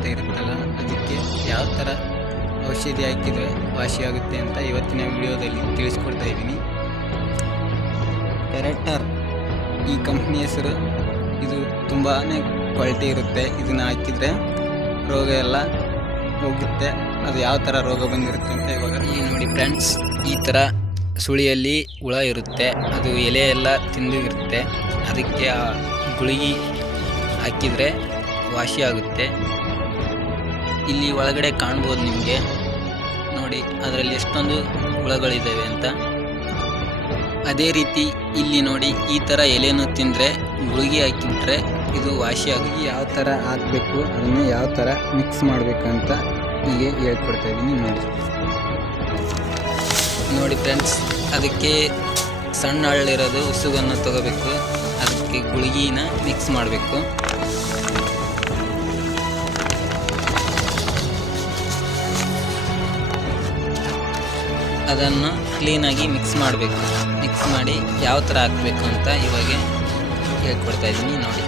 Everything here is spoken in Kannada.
ಅಂತ ಇರುತ್ತಲ್ಲ, ಅದಕ್ಕೆ ಯಾವ ಥರ ಔಷಧಿ ಹಾಕಿದರೆ ವಾಸಿಯಾಗುತ್ತೆ ಅಂತ ಇವತ್ತಿನ ವಿಡಿಯೋದಲ್ಲಿ ತಿಳಿಸ್ಕೊಡ್ತಾ ಇದ್ದೀನಿ. ಟೆರೆಟರ್ ಈ ಕಂಪ್ನಿ ಹೆಸರು. ಇದು ತುಂಬಾ ಕ್ವಾಲಿಟಿ ಇರುತ್ತೆ. ಇದನ್ನು ಹಾಕಿದರೆ ರೋಗ ಎಲ್ಲ ಹೋಗುತ್ತೆ. ಅದು ಯಾವ ಥರ ರೋಗ ಬಂದಿರುತ್ತೆ ಅಂತ ಇವಾಗ ಇಲ್ಲಿ ನೋಡಿ ಫ್ರೆಂಡ್ಸ್. ಈ ಥರ ಸುಳಿಯಲ್ಲಿ ಹುಳ ಇರುತ್ತೆ, ಅದು ಎಲೆ ಎಲ್ಲ ತಿಂದು ಇರುತ್ತೆ. ಅದಕ್ಕೆ ಆ ಗುಳಿಗೆ ಹಾಕಿದರೆ ವಾಸಿ ಆಗುತ್ತೆ. ಇಲ್ಲಿ ಒಳಗಡೆ ಕಾಣ್ಬೋದು ನಿಮಗೆ ನೋಡಿ, ಅದರಲ್ಲಿ ಎಷ್ಟೊಂದು ಹುಳಗಳಿದ್ದಾವೆ ಅಂತ. ಅದೇ ರೀತಿ ಇಲ್ಲಿ ನೋಡಿ, ಈ ಥರ ಎಲೆಯನ್ನು ತಿಂದರೆ ಗುಳಿಗೆ ಹಾಕಿಬಿಟ್ರೆ ಇದು ವಾಸಿಯಾಗಿ ಯಾವ ಥರ ಹಾಕಬೇಕು, ಅದನ್ನು ಯಾವ ಥರ ಮಿಕ್ಸ್ ಮಾಡಬೇಕಂತ ಹೀಗೆ ಹೇಳ್ಕೊಡ್ತಾ ಇದ್ದೀನಿ ನೋಡಿ ಫ್ರೆಂಡ್ಸ್. ಅದಕ್ಕೆ ಸಣ್ಣ ಹಳ್ಳಿರೋದು ಉಸುಗನ್ನು ತಗೋಬೇಕು, ಅದಕ್ಕೆ ಗುಳಿಗೆನ ಮಿಕ್ಸ್ ಮಾಡಬೇಕು. ಅದನ್ನು ಕ್ಲೀನಾಗಿ ಮಿಕ್ಸ್ ಮಾಡಬೇಕು. ಮಿಕ್ಸ್ ಮಾಡಿ ಯಾವ ಥರ ಹಾಕಬೇಕು ಅಂತ ಇವಾಗ ಹೇಳ್ಕೊಡ್ತಾ ಇದ್ದೀನಿ ನೋಡಿ.